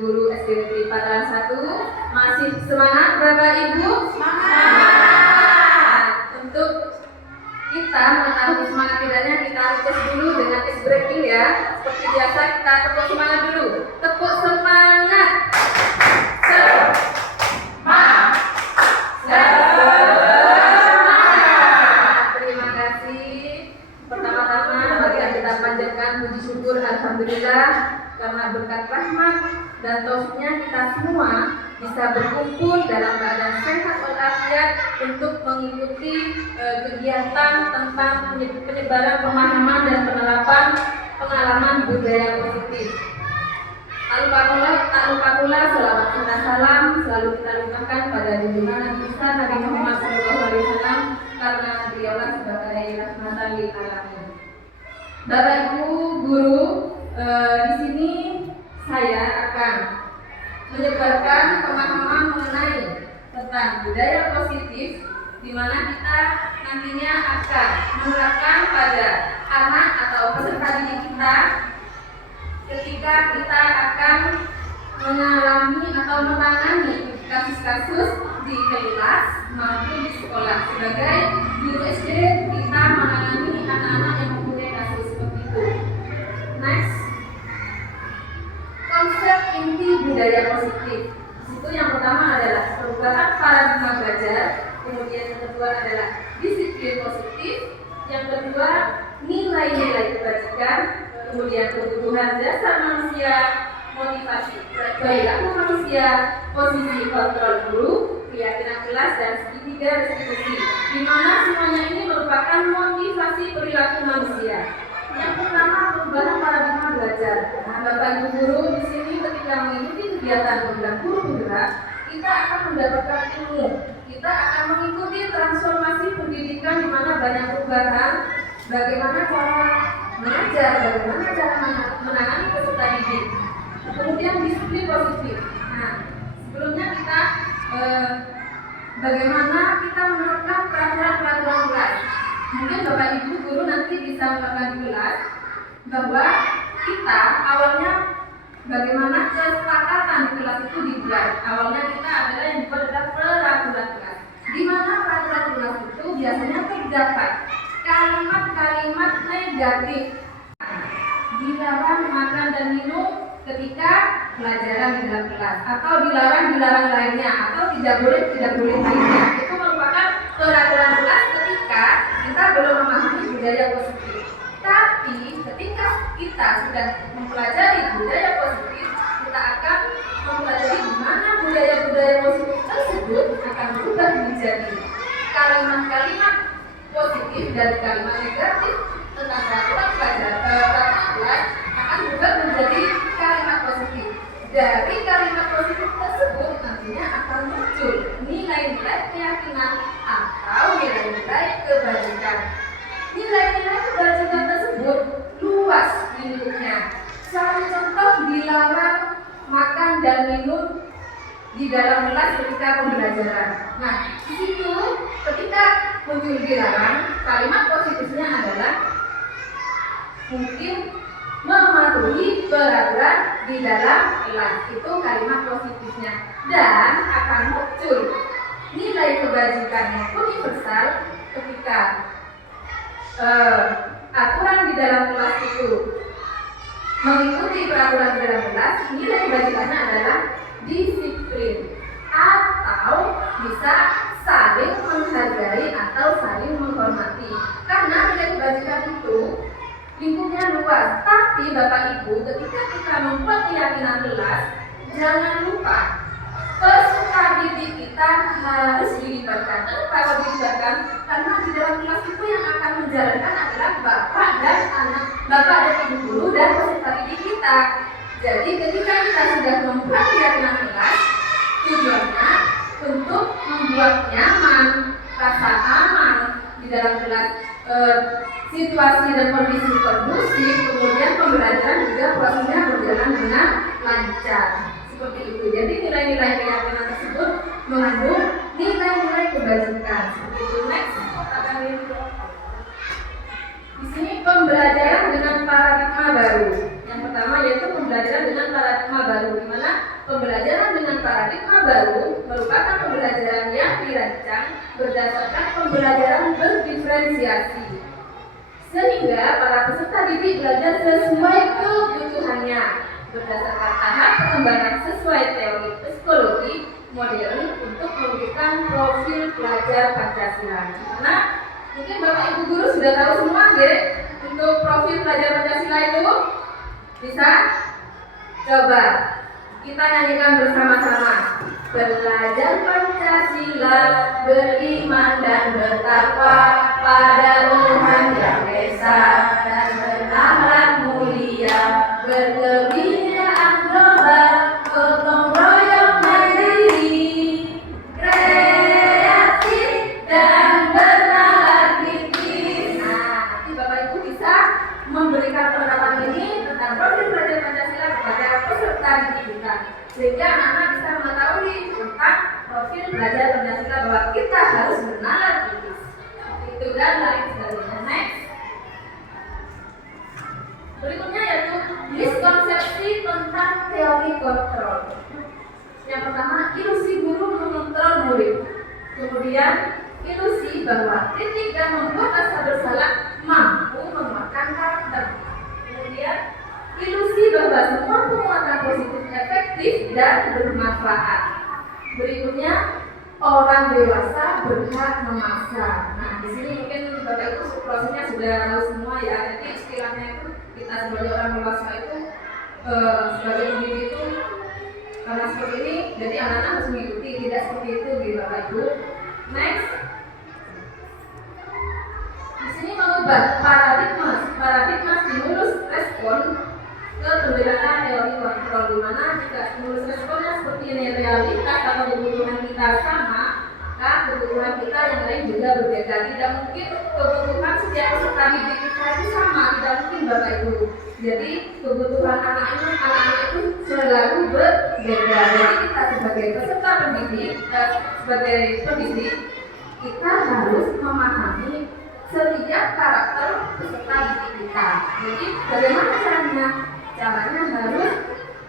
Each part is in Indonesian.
Guru SD Negeri Pataran 1. Masih semangat Bapak Ibu? Semangat! Untuk kita mengetahui semangat tidaknya, kita tes dulu dengan tes breaking ya. Seperti biasa kita tepuk semangat dulu. Tepuk semangat. Terima kasih. Pertama-tama mari kita panjatkan puji syukur alhamdulillah karena berkat rahmat dan taufiknya kita semua bisa berkumpul dalam keadaan sehat walafiat untuk mengikuti kegiatan tentang penyebaran pemahaman dan penerapan pengalaman budaya positif. Tak lupa pula selawat serta salam selalu kita limpahkan pada junjungan Nabi besar Nabi Muhammad SAW karena beliaulah sebagai rahmatan lil alamin. Bapak Ibu guru, di sini saya akan menyebarkan pemahaman mengenai tentang budaya positif, di mana kita nantinya akan menerapkan pada anak atau peserta didik kita ketika kita akan mengalami atau menangani kasus-kasus di kelas maupun di sekolah. Sebagai guru SD kita menangani anak-anak yang mempunyai kasus seperti itu. Next, konsep inti budaya positif. Itu yang pertama adalah perubahan paradigma belajar, kemudian yang kedua adalah disiplin positif, yang kedua nilai-nilai kebajikan, kemudian kebutuhan dasar manusia, motivasi perilaku manusia, posisi kontrol guru, keyakinan kelas dan segitiga restitusi, di mana semuanya ini merupakan motivasi perilaku manusia. Yang pertama, perubahan paradigma belajar. Nah, Bapak Ibu guru di sini ketika mengikuti kegiatan program guru penggerak, kita akan mendapatkan ilmu. Kita akan mengikuti transformasi pendidikan di mana banyak perubahan, bagaimana cara mengajar, bagaimana cara menangani peserta didik. Kemudian disiplin positif. Nah, sebelumnya kita bagaimana kita menerapkan peraturan-peraturan kelas. Mungkin Bapak Ibu guru nanti bisa melakukan di kelas bahwa kita awalnya bagaimana kesepakatan di kelas itu dibuat. Awalnya kita adalah yang dibuat adalah peraturan kelas. Di mana peraturan kelas itu biasanya terdapat kalimat-kalimat negatif, dilarang makan dan minum ketika pelajaran di dalam kelas, atau dilarang lainnya, atau tidak boleh lainnya. Itu merupakan peraturan kelas ketika kita belum memahami budaya positif. Tapi ketika kita sudah mempelajari budaya positif, kita akan mempelajari di mana budaya-budaya positif tersebut akan berubah menjadi kalimat-kalimat positif dari kalimat negatif tentang peraturan kelas akan berubah menjadi kalimat positif. Dari kalimat positif tersebut nantinya akan muncul nilai-nilai keyakinan atau nilai-nilai kebajikan. Nilai-nilai kebajikan tersebut luas lingkupnya. Satu contoh, dilarang makan dan minum di dalam kelas ketika pembelajaran. Nah, di situ ketika muncul dilarang, kalimat positifnya adalah mungkin mematuhi peraturan di dalam kelas. Itu kalimat positifnya. Dan akan muncul nilai kebajikan yang universal ketika aturan di dalam kelas itu mengikuti peraturan di dalam kelas. Nilai kebajikannya adalah disiplin atau bisa saling menghargai atau saling menghormati. Karena nilai kebajikan itu lingkupnya luas. Tapi Bapak Ibu, ketika kita membuat keyakinan kelas, jangan lupa peserta didik kita harus dilibatkan. Kenapa harus dilibatkan? Karena di dalam kelas itu yang akan menjalankan adalah Bapak dan anak, Bapak dan Ibu guru dan peserta didik kita. Jadi ketika kita sudah membuat keyakinan kelas, tujuannya untuk membuat nyaman, rasa aman di dalam kelas, situasi dan kondisi kondusif, kemudian pembelajaran juga prosesnya berjalan dengan lancar. Seperti itu. Jadi nilai-nilai keyakinan tersebut mengandung nilai-nilai kebajikan. Seperti itu. Next, akan di sini pembelajaran dengan paradigma baru. Yang pertama yaitu pembelajaran dengan paradigma baru, di mana pembelajaran dengan paradigma baru merupakan pembelajaran yang dirancang berdasarkan pembelajaran berdiferensiasi, sehingga para peserta didik belajar sesuai kebutuhannya berdasarkan tahap perkembangan sesuai teori psikologi modern untuk memberikan profil pelajar Pancasila. Nah, mungkin Bapak Ibu guru sudah tahu semua, untuk profil pelajar Pancasila itu bisa? Coba kita nyanyikan bersama-sama. Belajar Pancasila, beriman dan bertakwa pada Tuhan Yang Esa dan berakhlak mulia, berkebudayaan global, gotong royong mandiri, kreatif dan bernalar kritis. Nah, nanti Bapak Ibu bisa memberikan pendapat ini tentang profil pelajar Pancasila kepada peserta didik kita, sehingga anak-anak bisa mengetahui tentang profil belajar Pancasila bahwa kita harus bernalar kritis. Itu dan lain sebagainya. Next. Berikutnya yaitu miskonsepsi tentang teori kontrol. Yang pertama, ilusi guru mengontrol murid. Kemudian, ilusi bahwa kritik dan membuat rasa bersalah mampu menguatkan karakter. Kemudian, ilusi bahwa semua penguatan positif efektif dan bermanfaat. Berikutnya, orang dewasa berhak memaksa. Nah, di sini mungkin Bapak Ibu prosesnya sudah tahu semua ya. Jadi istilahnya itu kita sebagai orang dewasa itu sebagai pendidik itu karena seperti ini, jadi anak-anak harus mengikuti, tidak seperti itu di Bapak Ibu. Next. Di sini mengubah paradigma stimulus respon ke pendekatan teori kontrol, di mana jika stimulus responnya seperti ini realitas atau kebutuhan kita sama, maka kebutuhan kita yang lain juga berbeda. Tidak mungkin kebutuhan setiap peserta didik kita itu sama, tidak mungkin Bapak Ibu. Jadi kebutuhan anak-anak itu selalu berbeda. Jadi kita sebagai peserta pendidik, sebagai pendidik, kita harus memahami setiap karakter peserta didik kita. Jadi bagaimana caranya? Caranya harus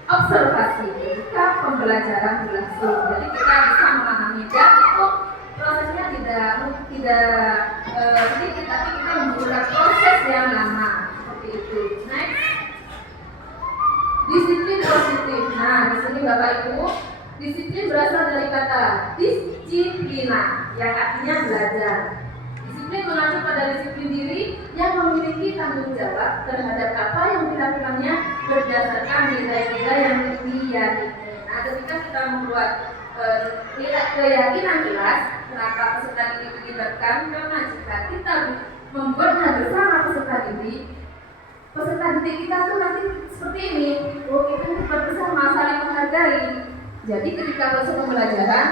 observasi ketika pembelajaran berlangsung. Jadi kita bisa memahami, dan itu prosesnya tidak sedikit, tapi kita membutuhkan proses yang lama seperti itu. Next, disiplin positif. Nah, di sini Bapak Ibu, disiplin berasal dari kata disiplina yang artinya belajar. Disiplin mengacu pada disiplin diri yang memiliki tanggung jawab terhadap apa yang dilakukannya berdasarkan nilai-nilai yang diyakini. Nah, ketika kita membuat nilai keyakinan jelas, kenapa peserta didik dilibatkan? Karena jika kita membuatnya bersama peserta didik kita tuh nanti seperti ini. Oh, kita dapat bersama, saling menghargai. Jadi ketika proses pembelajaran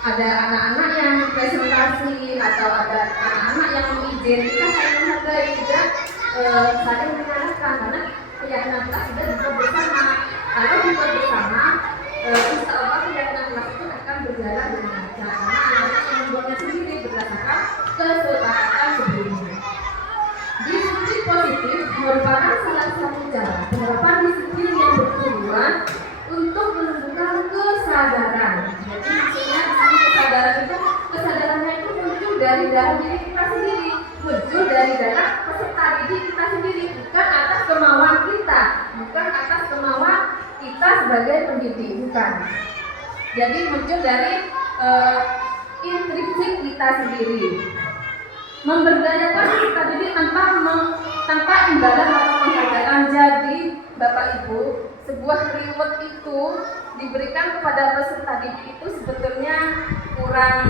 ada anak-anak yang presentasi atau ada anak-anak yang mengizin, kita saling menghargai, tidak saling menyalahkan, karena keyakinan kita sudah dibuat bersama. Kalau dibuat bersama, insya Allah keyakinan kelas itu akan berjalan dengan lancar, karena anak-anak yang membuatnya sendiri berdasarkan kesepakatan sebelumnya. Disiplin positif merupakan salah satu cara penerapan disiplin yang bertujuan untuk menumbuhkan kesadaran. Jadi maksudnya di sini kesadarannya itu muncul dari dalam diri kita sendiri, muncul dari dalam peserta didik kita sendiri, bukan atas kemauan kita, bukan atas kemauan kita sebagai pendidik, bukan. Jadi muncul dari intrinsik kita sendiri. Memberdayakan peserta didik tanpa imbalan atau penghargaan. Jadi Bapak Ibu, sebuah reward itu diberikan kepada peserta didik itu sebetulnya kurang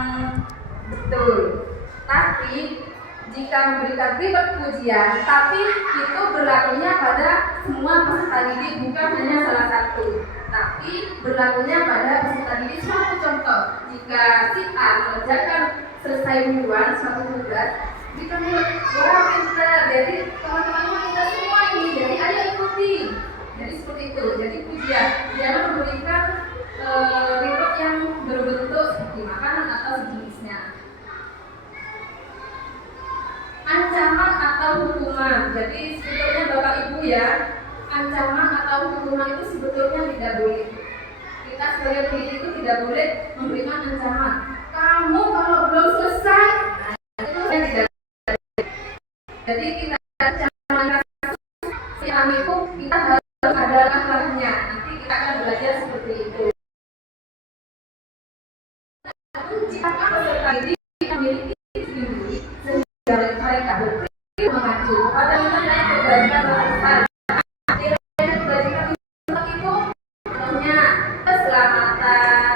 betul. Tapi jika memberikan reward pujian, tapi itu berlakunya pada semua peserta didik, bukan hanya salah satu. Tapi berlakunya pada peserta didik. Suatu contoh, jika si A mengerjakan selesai duluan suatu tugas, kita mulai wah pintar, jadi teman-teman kita semua ini, jadi ayo ikuti. Jadi seperti itu, jadi pujian. Jangan memberikan reward yang berbentuk seperti makanan atau sejenisnya. Ancaman atau hukuman. Jadi sebetulnya Bapak Ibu ya, ancaman atau kalau hukuman itu sebetulnya tidak boleh. Kita sebagai pendidik itu tidak boleh memberikan ancaman. Kamu kalau belum selesai, itu tidak. Jadi kita jangan yang itu kita harus ada akhlaknya. Nanti kita akan belajar seperti itu. Jika peserta didik memiliki tinggi sehingga mereka berpikir mengacu pada nilai kebajikan bersama. Nilai kebajikan itu contohnya keselamatan,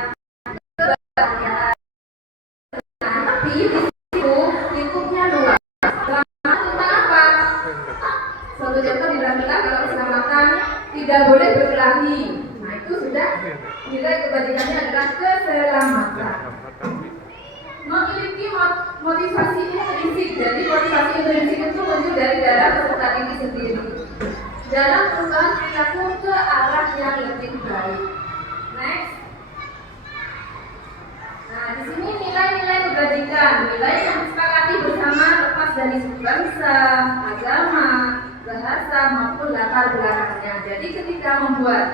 kebahagiaan. Tapi di situ lingkupnya luas. Selamat tentang apa? Suatu contoh dibilang kalau keselamatan tidak boleh berkelahi. Nah itu sudah nilai kebajikannya adalah keselamatan. Memiliki motivasi intrinsik. Jadi motivasi intrinsik itu muncul dari dalam peserta didik sendiri dalam perubahan perilaku ke arah yang lebih baik. Next. Nah, di sini nilai-nilai kebajikan, nilai yang disepakati bersama lepas dari suku bangsa, agama, bahasa maupun latar belakangnya. Jadi ketika membuat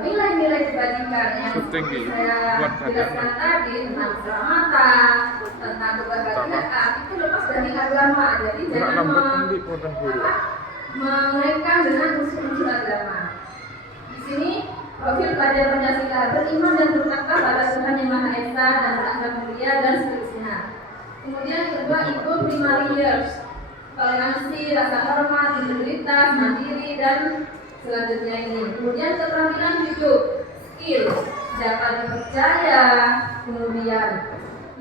nilai-nilai kebajikan yang saya jelaskan tadi tentang keselamatan, tentang kebahagiaan itu lepas dari agama. Jadi jangan mengaitkan dengan unsur-unsur agama. Di sini profil pelajar Pancasila beriman dan bertakwa pada Tuhan Yang Maha Esa dan berakhlak mulia dan seterusnya. Kemudian kedua itu primarius, toleransi, rasa hormat, integritas, mandiri dan selanjutnya ini. Kemudian keterampilan hidup, skill, dapat dipercaya, kemudian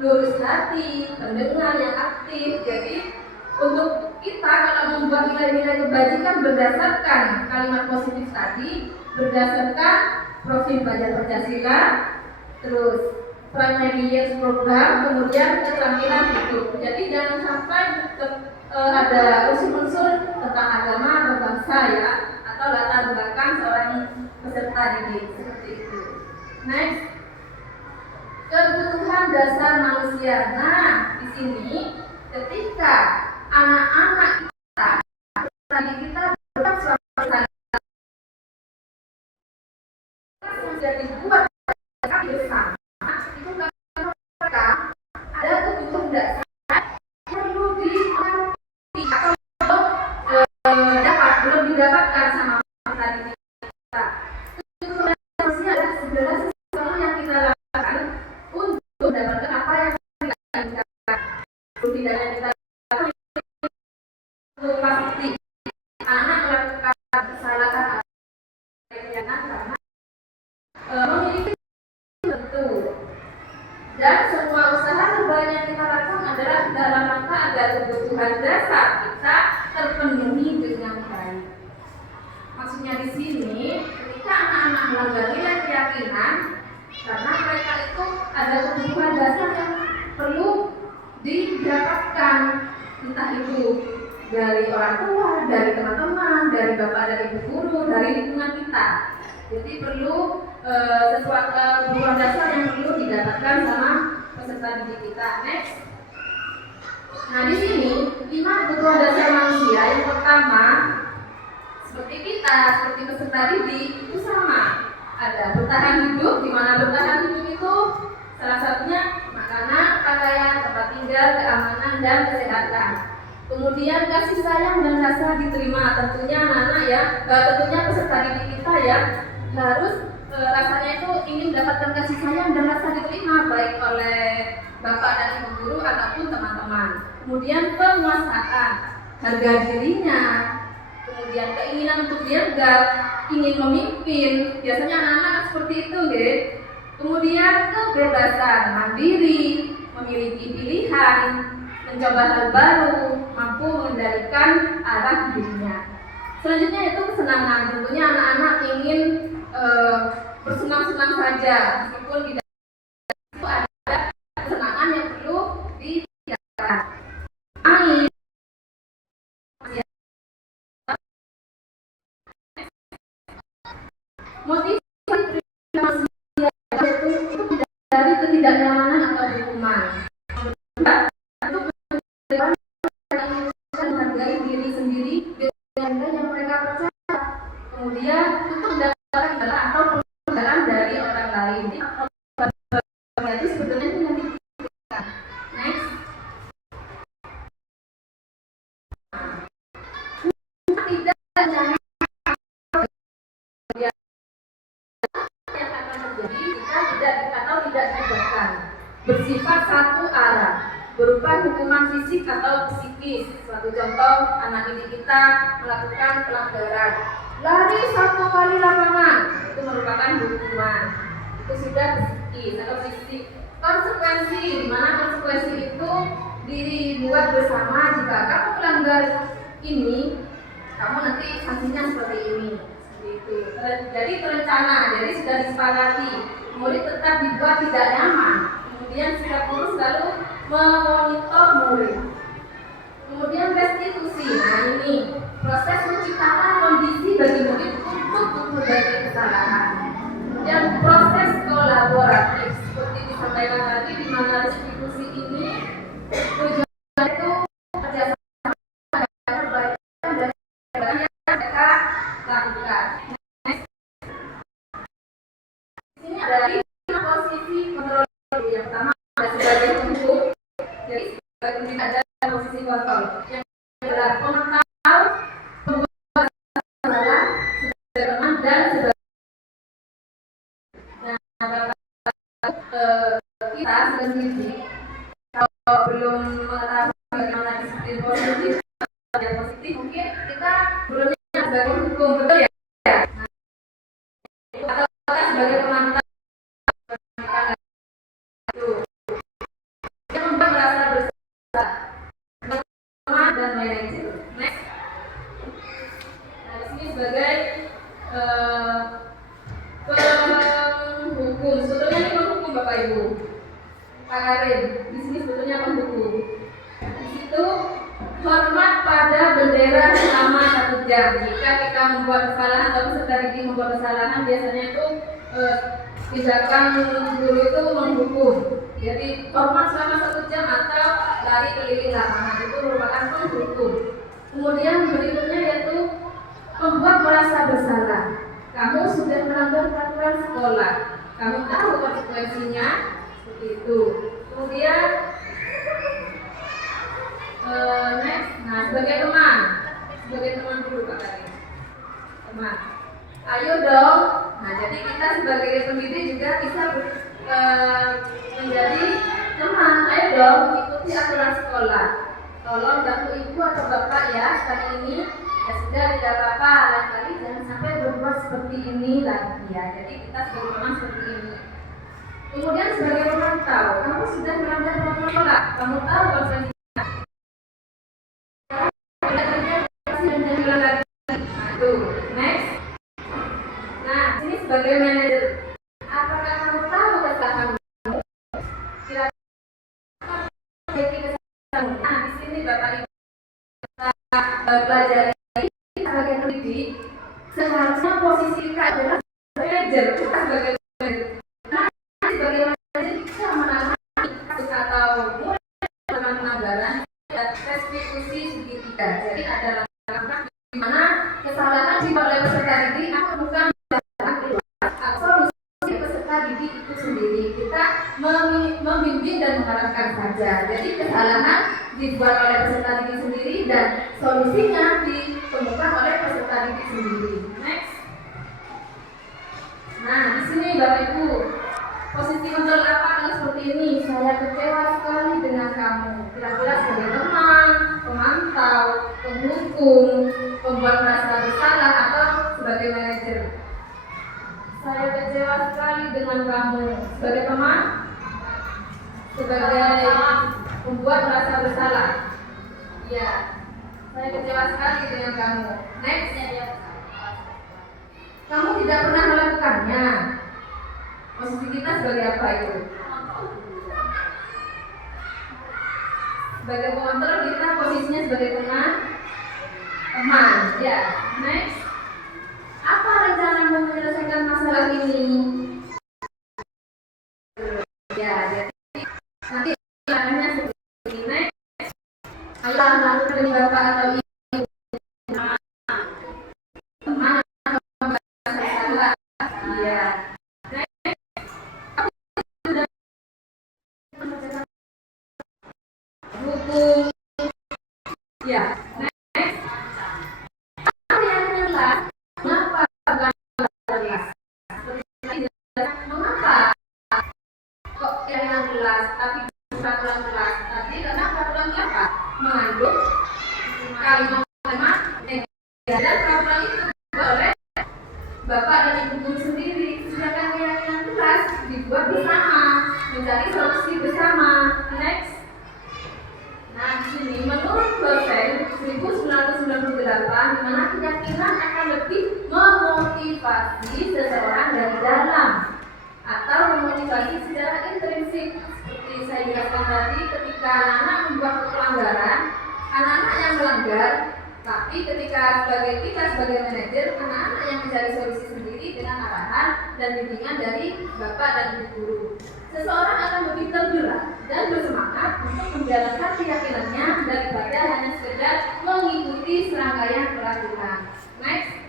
lurus hati, pendengar yang aktif. Jadi untuk kita kalau membuat nilai-nilai kebajikan berdasarkan kalimat positif tadi, berdasarkan profil pelajar Pancasila, terus primary years program, kemudian keterampilan hidup. Jadi jangan sampai ada unsur-unsur tentang agama atau bangsa ya, atau latar belakang seorang peserta didik seperti itu. Next, kebutuhan dasar manusia. Nah, di sini ketika anak-anak kita, tadi kita berbuat suatu hal yang dibuat bersama, itu mereka ada kebutuhan dasar perlu dimengerti atau belum didapatkan sama tadi kita. Kebutuhan manusia adalah segala sesuatu yang kita lakukan untuk mendapatkan apa yang kita inginkan. Tidak hanya kita pasti anak melakukan kesalahan karena memiliki tentu, dan semua usaha terbaik yang kita lakukan adalah dalam rangka agar kebutuhan dasar kita terpenuhi dengan baik. Maksudnya di sini ketika anak-anak melanggar nilai keyakinan karena mereka itu ada kebutuhan dasar yang perlu didapatkan, entah itu dari orang tua, dari teman-teman, dari bapak, dari ibu guru, dari lingkungan kita. Jadi perlu sesuatu kebutuhan dasar yang perlu didapatkan sama peserta didik kita. Next. Nah di sini 5 kebutuhan dasar manusia. Yang pertama, seperti kita, seperti peserta didik itu sama. Ada bertahan hidup, di mana bertahan hidup itu salah satunya makanan, pakaian, tempat tinggal, keamanan dan kesehatan. Kemudian kasih sayang dan rasa diterima, tentunya anak-anak ya, tentunya peserta didik kita ya harus rasanya itu ingin mendapatkan kasih sayang dan rasa diterima baik oleh bapak dan ibu guru ataupun teman-teman. Kemudian penguasaan harga dirinya, kemudian keinginan untuk dianggap, ingin memimpin, biasanya anak-anak seperti itu ya. Kemudian kebebasan, mandiri, memiliki pilihan, mencoba hal baru, mampu mengendalikan arah dirinya. Selanjutnya itu kesenangan. Tentunya anak-anak ingin bersenang-senang saja, meskipun tidak itu ada kesenangan yang perlu didapatkan. Motivasi manusia itu dari ketidaknyamanan atau hukuman. Untuk menghargai diri sendiri dengan yang mereka percaya. Kemudian tidak ditekan, bersifat satu arah, berupa hukuman fisik atau psikis. Suatu contoh, anak didik kita melakukan pelanggaran, lari 1 kali lapangan, itu merupakan hukuman. Itu sudah psikis atau fisik. Konsekuensi, di mana konsekuensi itu dibuat bersama. Jika kamu melanggar ini, kamu nanti sanksinya seperti ini. Itu. Jadi terencana, jadi sudah disepakati. Murid tetap dibuat tidak nyaman. Kemudian setiap guru selalu memonitor murid. Kemudian restitusi. Nah ini proses menciptakan kondisi bagi murid untuk memperbaiki kesalahan. Kemudian proses kolaboratif seperti disampaikan tadi, di mana restitusi ini tujuannya itu kerjasama agar perbaikan dari yang mereka lakukan. Di sini ada 5 posisi kontrol. Yang pertama ada sebagai penghukum, jadi sebagai pendidik ada posisi kontrol. Yang kedua pemantau, pembuat kesalahan, sebagai teman dan sebagai kita sendiri kalau belum mengetahui bagaimana disiplin positif dan positif, mungkin kita belum sebagai hukum, betul ya? Atau kita sebagai pemantau itu yang membuat merasa bersalah dan manajer. Next, nah di sini sebagai penghukum. Sebetulnya ini penghukum Bapak Ibu. Pak Karim, di sini sebetulnya penghukum. Di situ hormat pada bendera selama 1 jam. Jika kita membuat kesalahan atau peserta didik membuat kesalahan, biasanya itu tindakan guru itu menghukum. Jadi hormat selama 1 jam atau lari keliling lapangan, itu merupakan penghukum. Kemudian berikutnya yaitu membuat merasa bersalah. Kamu sudah melanggar peraturan sekolah, kamu tahu konsekuensinya, seperti itu. Kemudian next, nah sebagai teman dulu Pak tadi, teman. Ayo dong. Nah jadi kita sebagai pendidik juga bisa menjadi teman. Ayo dong ikuti aturan sekolah. Tolong bantu ibu atau bapak ya sekali ini. Ya sudah, tidak apa-apa, lain kali jangan sampai berbuat seperti ini lagi ya. Jadi kita sebagai teman seperti ini. Kemudian sebagai pemantau, kamu sudah melanggar protokol sekolah, kamu tahu konsekuensinya. Next. Nah, ini sebagai manajer, apakah kamu tahu kesalahanmu? Kira-kira kesalahanmu. Nah, di sini Bapak Ibu kita pelajari. Sebagai pendidik, seharusnya posisi kita adalah manajer, bukan sebagai manajer. Nah, sebagai manajer kita menangani kasus atau mulai melakukan pelanggaran dan restitusi segitiga. Jadi ada langkah di mana kesalahan dibuat oleh peserta didik atau bukan kesalahan di luar atau solusi peserta didik itu sendiri. Kita membimbing dan mengarahkan saja. Jadi kesalahan dibuat oleh peserta didik sendiri dan solusinya ditemukan oleh peserta didik sendiri. Next. Nah, di sini Bapak Ibu, posisi kontrol apa adalah seperti ini. Saya kecewa sekali dengan kamu. Kira-kira sebagai teman, pemantau, penghukum, pembuat merasa bersalah atau sebagai manajer. Saya kecewa sekali dengan kamu. Sebagai teman, sebagai membuat merasa bersalah. Ya, saya kecewa sekali dengan kamu. Next. Kamu tidak pernah melakukannya. Posisi kita sebagai apa itu? Sebagai pengontrol, kita posisinya sebagai teman. Ya. Next. Apa rencanamu menyelesaikan masalah ini? Ya, jadi nanti caranya seperti ini. Ayah lakukan dari bapak atau ibu. Teman atau masalah. Ya. Hukum. Ya. Next. Apa yang jelas? Mengapa bukan jelas? Mengapa? kelas, tapi peraturan kelas. Tadi karena peraturan kelas apa? Mengandung kalimat-kalimat dan peraturan itu oleh Bapak dan Ibu guru sendiri. Sedangkan keyakinan kelas dibuat bersama, mencari solusi bersama. Next. Nah, di sini menurut dosen 1998, di mana keyakinan akan lebih memotivasi seseorang dari dalam atau memotivasi secara intrinsik. Seperti saya jelaskan tadi, ketika anak-anak membuat pelanggaran, anak-anak yang melanggar, tapi ketika kita sebagai manajer, anak-anak yang mencari solusi sendiri dengan arahan dan bimbingan dari Bapak dan Ibu guru. Seseorang akan lebih tergerak dan bersemangat untuk menjalankan keyakinannya daripada hanya sekedar mengikuti serangkaian peraturan. Next.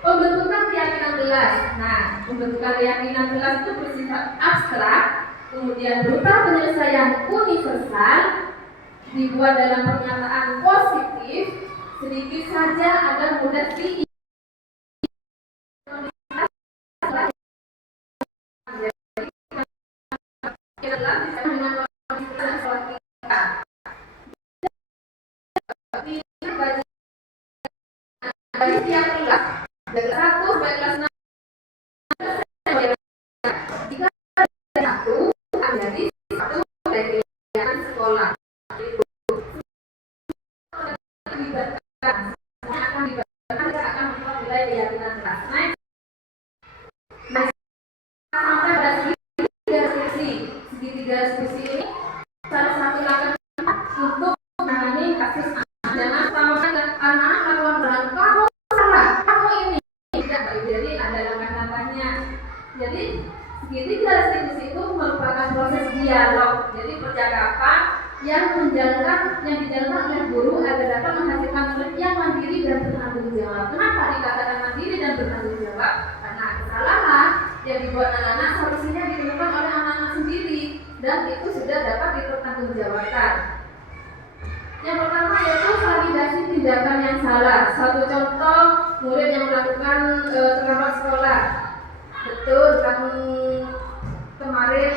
Pembentukan keyakinan kelas. Nah, pembentukan keyakinan kelas itu bersifat abstrak, kemudian berupa penyelesaian universal, dibuat dalam pernyataan positif, sedikit saja agar mudah di dari setiap kelas, dari 1 sampai kelas 6, jika ada 1 menjadi 1 dari kegiatan sekolah. Akan memulai keyakinan kelas. Maka dari segitiga diskusi ini salah satu langkah untuk menangani kasus anak. Jangan samakan anak-anak melakukan peran kamu salah, kamu ini tidak baik. Jadi ada langkah-langkahnya. Jadi segitiga diskusi itu merupakan proses dialog. Jadi percakapan yang dijalankan oleh guru agar dapat menghasilkan murid yang mandiri dan bertanggung jawab. Kenapa dikatakan mandiri dan bertanggung jawab? Karena kesalahan yang dibuat anak-anak solusinya ditemukan oleh anak-anak sendiri dan itu sudah dapat dipertanggungjawabkan. Yang pertama yaitu validasi tindakan yang salah. Satu contoh, murid yang melakukan terlambat sekolah. Betul, kamu kemarin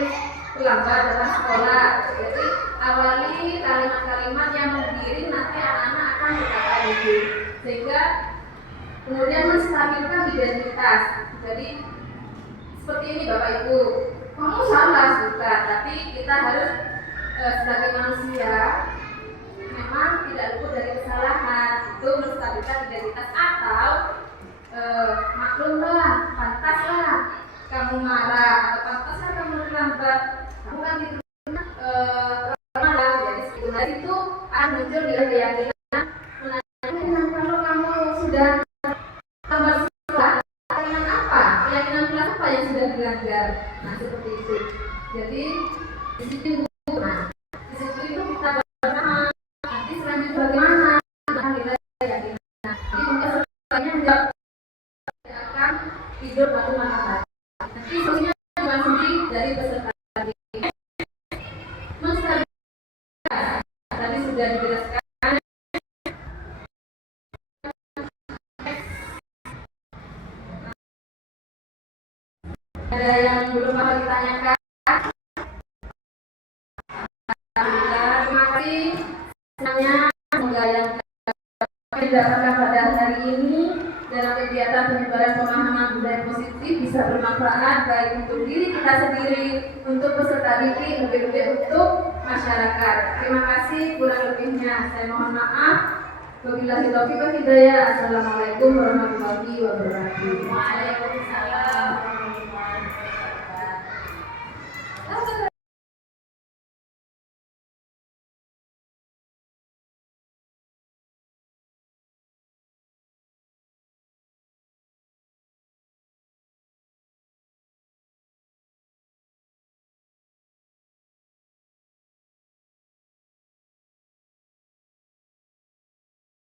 terlambat datang sekolah. Jadi awali kalimat-kalimat yang menggiring nanti anak-anak akan berkata itu, sehingga kemudian menstabilkan identitas. Jadi seperti ini Bapak Ibu, kamu salah suka, tapi kita harus sebagai manusia memang tidak luput dari kesalahan. Itu menstabilkan identitas. Atau maklumlah, pantaslah kamu marah, atau pantaslah kamu terlambat, kamu kan gitu marah. Jadi sebenarnya itu akan muncul di keyakinan menanyakan kalau kamu sudah tambah sekolah, keyakinan apa? Keyakinan kelas apa yang sudah dilanggar? Nah seperti itu. Jadi di situ di situ itu kita bersama nanti selanjutnya bagaimana menilai keyakinan. Jadi mungkin selanjutnya menjawab akan tidur baru makan. Nanti solusinya juga sendiri dari peserta tadi. Tadi sudah dijelaskan. Ada yang belum mau ditanyakan? Terima kasih. Senangnya semoga yang didapatkan pada hari ini dalam kegiatan penyebaran pemahaman budaya positif bisa bermanfaat baik untuk diri kita sendiri, untuk peserta didik, lebih-lebih untuk masyarakat. Terima kasih, kurang lebihnya saya mohon maaf. Wabillahi taufiq wal hidayah. Assalamualaikum warahmatullahi wabarakatuh.